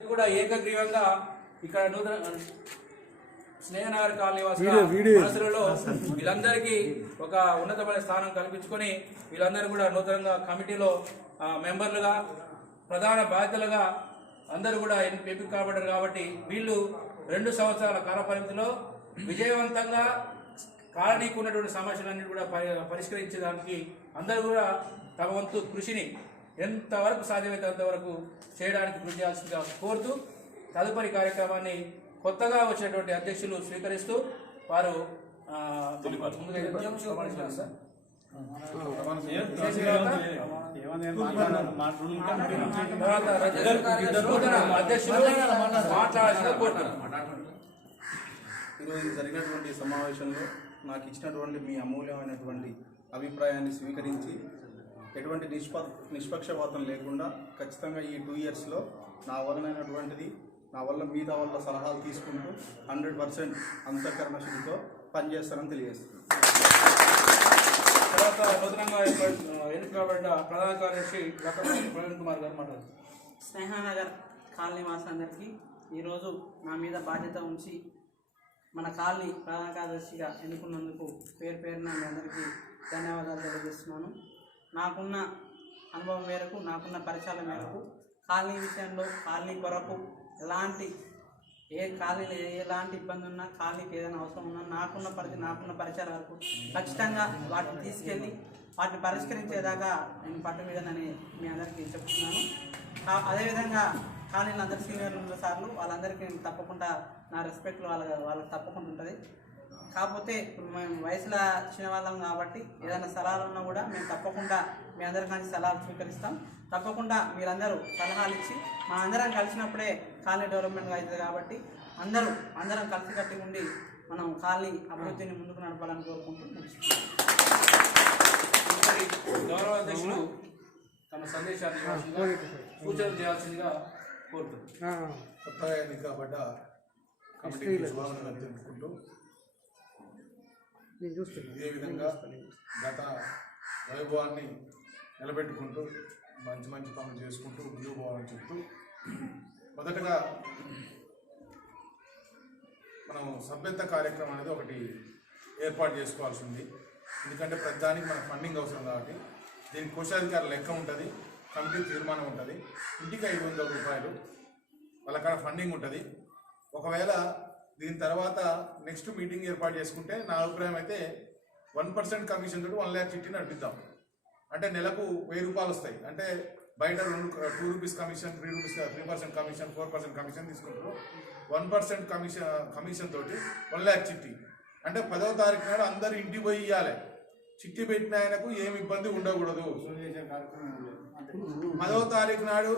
కూడా ఏకగ్రీవంగా ఇక్కడ నూతన స్నేహనగర్ కాలనీ వాసులలో వీళ్ళందరికీ ఒక ఉన్నతమైన స్థానం కల్పించుకొని వీళ్ళందరూ కూడా నూతనంగా కమిటీలో మెంబర్లుగా ప్రధాన బాధ్యతలుగా అందరూ కూడా ఎంపిక కాబడ్డారు. కాబట్టి వీళ్ళు 2 సంవత్సరాల కాల పరిమితిలో విజయవంతంగా కాలనీకి ఉన్నటువంటి సమస్యలన్నీ కూడా పరిష్కరించడానికి అందరూ కూడా తమ వంతు కృషిని ఎంతవరకు సాధ్యమైతే అంతవరకు చేయడానికి కృషి చేయాల్సిందిగా కోరుతూ తదుపరి కార్యక్రమాన్ని కొత్తగా వచ్చినటువంటి అధ్యక్షులు స్వీకరిస్తూ వారు అధ్యక్షులు మాట్లాడాల్సిందిగా కోరుతున్నారు. ఈరోజు జరిగినటువంటి సమావేశంలో నాకు ఇచ్చినటువంటి మీ అమూల్యమైనటువంటి అభిప్రాయాన్ని స్వీకరించి ఎటువంటి నిష్పక్షపాతం లేకుండా ఖచ్చితంగా ఈ 2 ఇయర్స్లో నా వలనైనటువంటిది నా వల్ల మిగతా వాళ్ళ సలహాలు తీసుకుంటూ 100% అంతఃకరణ శుద్ధితో పనిచేస్తానని తెలియజేస్తున్నాను. తర్వాత నూతనంగా ఎన్నికబడ్డ ప్రధాన కార్యదర్శి డాక్టర్ ప్రవీణ్ కుమార్ గారు మాట్లాడుతున్నారు. స్నేహనగర్ కాలనీ వాసులందరికీ ఈరోజు నా మీద బాధ్యత ఉంచి మన కాలనీ ప్రధాన కార్యదర్శిగా ఎన్నుకున్నందుకు పేరున మీ అందరికీ ధన్యవాదాలు తెలియజేస్తున్నాను. నాకున్న అనుభవం మేరకు, నాకున్న పరిచయాల మేరకు కాలనీ విషయంలో కాలనీ కొరకు కాలనీలో ఎలాంటి ఇబ్బంది ఉన్నా, కాలనీకి ఏదైనా అవసరం ఉన్నా నాకున్న పరిచయాల వరకు ఖచ్చితంగా వాటిని తీసుకెళ్ళి వాటిని పరిష్కరించేదాకా నేను పట్టు మీదనని మీ అందరికీ చెప్తున్నాను. అదేవిధంగా కాలనీలో అందరు సీనియర్లు సార్లు వాళ్ళందరికీ నేను తప్పకుండా నా రెస్పెక్ట్ వాళ్ళకి తప్పకుండా ఉంటుంది. కాకపోతే మేము వయసులో చిన్నవాళ్ళం కాబట్టి ఏదైనా సలహాలు ఉన్నా కూడా మేము తప్పకుండా మీ అందరికీ సలహాలు స్వీకరిస్తాం. తప్పకుండా మీరందరూ సలహాలు ఇచ్చి అందరం కలిసినప్పుడే కాలనీ డెవలప్మెంట్ అవుతుంది. కాబట్టి అందరం కలిసికట్టి ఉండి మనం కాలనీ అభివృద్ధిని ముందుకు నడపాలని కోరుకుంటూ గౌరవ అధ్యక్షులు తమ సందేశాన్ని సూచనలు చేయాల్సిందిగా కోరుతున్నారు. కొత్తగా ఎన్నికబడ్డ కమిటీ శుభాకాంక్షలు తెలుపుకుంటూ ఇదే విధంగా గత వైభవాన్ని నిలబెట్టుకుంటూ మంచి పనులు చేసుకుంటూ ముందుకు పోవాలని చెప్తూ మొదటగా మనం సభ్యత్వ కార్యక్రమం అనేది ఒకటి ఏర్పాటు చేసుకోవాల్సి ఉంది. ఎందుకంటే ప్రతిదానికి మనకు ఫండింగ్ అవసరం కాబట్టి దీనికి కోశాధికారుల లెక్క ఉంటుంది, కమిటీ తీర్మానం ఉంటుంది. ఇంటికి 500 రూపాయలు వాళ్ళకాడ ఫండింగ్ ఉంటుంది. ఒకవేళ దీని తర్వాత నెక్స్ట్ మీటింగ్ ఏర్పాటు చేసుకుంటే నా అభిప్రాయం అయితే 1% కమిషన్ తోటి 1 lakh చిట్టి నడిపిద్దాం. అంటే నెలకు 1000 రూపాయలు వస్తాయి. అంటే బయట 2 రూపీస్ కమిషన్, 3% కమిషన్, 4% కమిషన్ తీసుకుంటారు. 1% కమిషన్ తోటి 1 lakh చిట్టి అంటే 10వ తారీఖు నాడు అందరు ఇంటికి పోయి ఇవ్వాలి. చిట్టి పెట్టిన ఆయనకు ఏమి ఇబ్బంది ఉండకూడదు. 10వ తారీఖు నాడు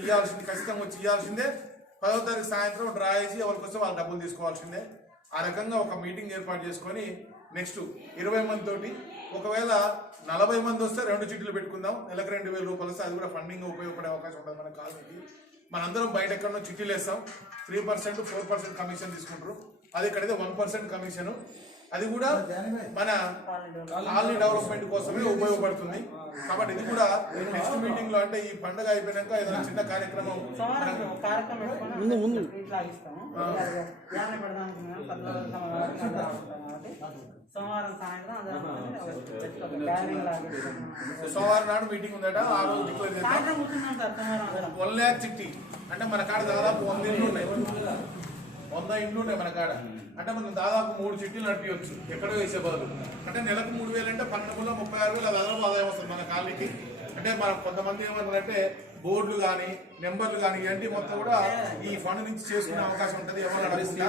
ఇవ్వాల్సింది, ఖచ్చితంగా వచ్చి ఇవ్వాల్సిందే. 10వ తారీఖు సాయంత్రం డ్రా చేసి ఎవరికి వస్తే వాళ్ళు డబ్బులు తీసుకోవాల్సిందే. ఆ రకంగా ఒక మీటింగ్ ఏర్పాటు చేసుకొని నెక్స్ట్ 20 మంది తోటి, ఒకవేళ 40 మంది వస్తే 2 చిట్టీలు పెట్టుకుందాం. నెలకు 2000 రూపాయలు వస్తే అది కూడా ఫండింగ్ ఉపయోగపడే అవకాశం ఉంటుంది మన కాలనీకి. మనందరం బయట ఎక్కడో చిట్టీలు వేస్తాం. 3%, 4% కమిషన్ తీసుకుంటారు. అది ఇక్కడైతే 1% కమిషన్. అది కూడా మన కాలనీ డెవలప్మెంట్ కోసమే ఉపయోగపడుతుంది. కాబట్టి ఇది కూడా నెక్స్ట్ మీటింగ్ లో, అంటే ఈ పండుగ అయిపోయాక ఏదైనా చిన్న కార్యక్రమం సోమవారం నాడు మీటింగ్ ఉందట. ఆ రోజు డిక్లేర్ చేద్దాం. 1 lakh చిట్టి అంటే మన కాడ దాదాపు 100 ఇండ్లు ఉన్నాయి. 100 ఇండ్లు ఉన్నాయి మన కాడ. అంటే మనం దాదాపు 3 చిట్టీలు నడిపించవచ్చు ఎక్కడో వేసే బదులు. అంటే నెలకు 3000 అంటే 12 36,000 అదనపు ఆదాయం వస్తుంది మన కాలనీకి. అంటే మనం కొంతమంది ఏమన్నారంటే బోర్డులు కానీ నెంబర్లు కానీ ఇవన్నీ మొత్తం కూడా ఈ ఫండ్ నుంచి చేసుకునే అవకాశం ఉంటుంది. ఎవరు అడుగుతుందా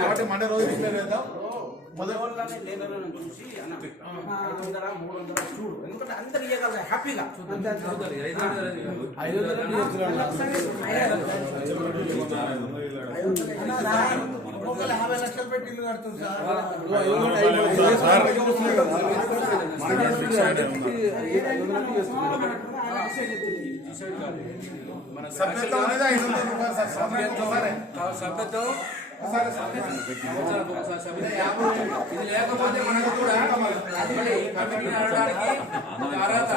కాబట్టి మన రోజు డిక్లేర్ చేద్దాం. మొదటి చూసి 500, 300 చూడు, ఎందుకంటే అందరు ఇవ్వగలరు హ్యాపీగా. ఒక్కొక్కరు 50 లక్షలు పెట్టి ఇల్లు కడుతుంది సార్. మన సభ్యత్వం అనేది 500 రూపాయలు. సభ్యత్వం సంవత్సరానికి ఒకసారి సభ్యులు. ఇది లేకపోతే మనకు కూడా మళ్ళీ కమిటీని అనడానికి ఒక అర్హత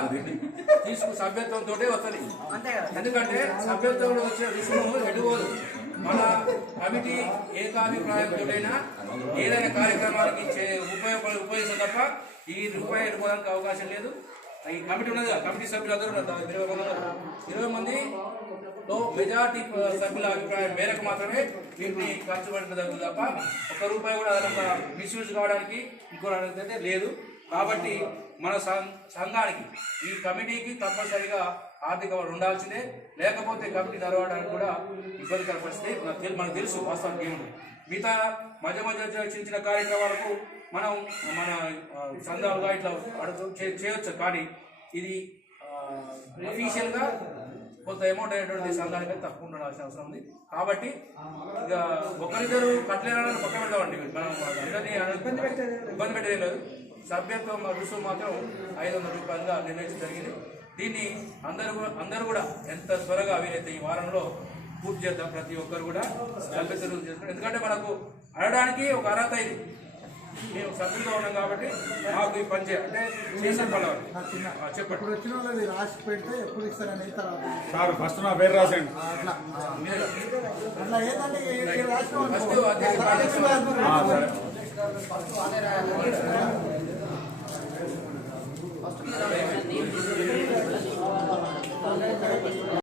సభ్యత్వంతో వస్తుంది. అంతే కదా. ఎందుకంటే సభ్యత్వంలో వచ్చే రుసుము ఎటుకోదు. మన కమిటీ ఏకాభిప్రాయంతోనైనా ఏదైనా కార్యక్రమానికి ఉపయోగిస్తే తప్ప ఈ రూపాయి ఎటుకోవడానికి అవకాశం లేదు. ఈ కమిటీ ఉన్నది, కమిటీ సభ్యులందరూ 20 మందిలో మెజార్టీ సభ్యుల అభిప్రాయం మేరకు మాత్రమే వీటిని ఖర్చు పెట్టడం తప్ప ఒక్క రూపాయి కూడా అదనంగా మిస్యూజ్ కావడానికి ఇంకోటి లేదు. కాబట్టి మన సంఘానికి ఈ కమిటీకి తప్పనిసరిగా ఆర్థిక వనరు ఉండాల్సిందే. లేకపోతే కమిటీ నడవడానికి కూడా ఇబ్బందికర పరిస్థితి మనకు తెలుసు. వాస్తవానికి ఏముంది మిగతా మధ్య మధ్య చిన్న చిన్న కార్యక్రమాలకు మనం మన సంఘాలుగా ఇట్లా చేయొచ్చు. కానీ ఇది అఫీషియల్గా కొంత అమౌంట్ అయినటువంటి సంఘానికి తక్కువ ఉండాల్సిన అవసరం ఉంది. కాబట్టి ఇక ఒకరిద్దరు కట్టలేరని పక్క పెడతామండి. మనం అందరినీ ఇబ్బంది పెట్టేది లేదు. సభ్యత్వం రుసుము మాత్రం 500 రూపాయలుగా నిర్ణయించడం జరిగింది. దీన్ని అందరూ కూడా ఎంత త్వరగా వీలైతే ఈ వారంలో పూర్తి చేద్దాం. ప్రతి ఒక్కరు కూడా సభ్యత్వం చేసుకుంటారు. ఎందుకంటే మనకు అనడానికి ఒక అర్హత ఇది. మేము సభ్యులుగా ఉన్నాం కాబట్టి మాకు ఈ పని చేయాలంటే చేసిన పడవాలి. చెప్పండి. వచ్చిన వాళ్ళది రాసి పెడితే ఎప్పుడు ఇస్తారని సార్ ఫస్ట్ నా పేరు రాసేయండి. అట్లా ఏంటంటే ఫస్ట్ అధ్యక్ష